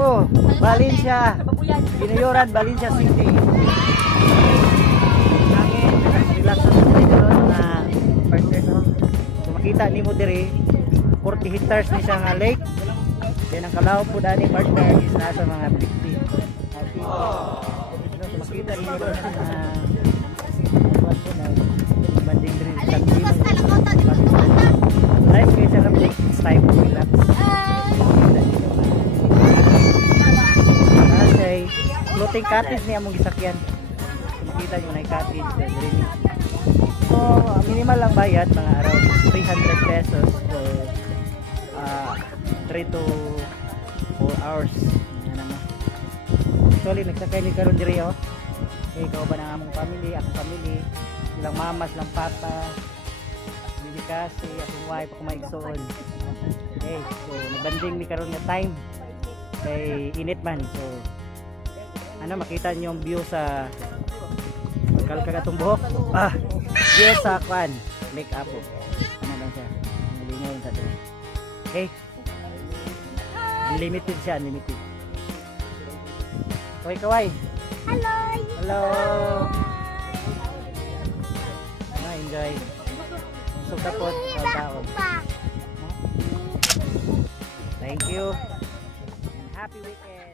Quiapo, Valencia, Ginuyuran, Valencia City. Hangin, relax na sa dito na partners no. So makita nimo diri 40 hectares ni siya nga lake. Then ang kalaw po dani partner is nasa mga 50. So makita nimo na banding diri sa nice guys ang lake. It's time to relax. Floating cottage niya among gisakyan. Makita nyo na yung cottage. So, minimal lang bayad, mga around 300 pesos for 3 to 4 hours. Actually, nagsakay ni karon diri oh. Okay, ikaw ba na among family, akong family, ilang mamas, lang papa, hindi kasi, akong wife, akong maigsoon. Okay, so nagbanding ni karon nga time. Kay init man, so ano makita niyo yung view sa magkalkagatong buhok view sa kwan Lake Apo. Ano lang siya, malinaw yung sabi. Okay, unlimited siya, unlimited. Kaway kaway, Hello. hello, enjoy. So tapos taon. Thank you and happy weekend.